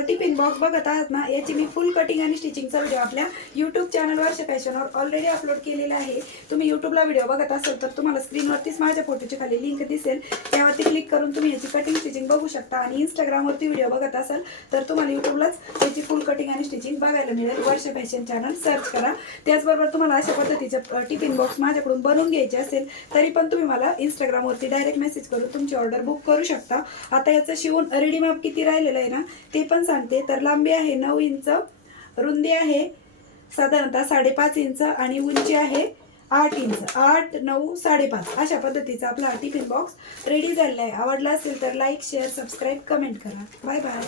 जो tiffin box बघत आहात ना, याची मी फुल कटिंग आणि स्टिचिंगचा व्हिडिओ आपल्या यूट्यूब चॅनल वर्षा फॅशनवर ऑलरेडी अपलोड केलेला आहे. तुम्ही यूट्यूबला व्हिडिओ बघत असाल तर तुम्हाला स्क्रीनवरतीच माझ्या फोटोची खाली लिंक दिसेल, त्यावरती क्लिक करून तुम्ही याची कटिंग स्टिचिंग बघू शकता. आणि इंस्टाग्रामवरती व्हिडिओ बघत असाल तर तुम्हाला यूट्यूबलाच याची फुल कटिंग आणि स्टिचिंग बघायला मिळेल. वर्षा फॅशन चॅनल सर्च करा. त्याचबरोबर तुम्हाला अशा पद्धतीचे टिफिन बॉक्स माझ्याकडून बनवून घ्यायचे असेल तरी पण तुम्ही मला इंस्टाग्रामवरती डायरेक्ट मेसेज करून तुमची ऑर्डर बुक करू शकता. आता याचं शिवून रेडी माप किती राहिलेलं आहे ना ते पण सांगते. तर लांबी आहे 9 इंच, रुंदी आहे साधारणतः 5.5 इंच आणि उंची आहे 8 इंच. 8, 9, 5.5 अशा पद्धतीचा आपला टिफिन बॉक्स रेडी झालेला आहे. आवडला असेल तर लाईक, शेअर, सबस्क्राईब, कमेंट करा. Bye bye.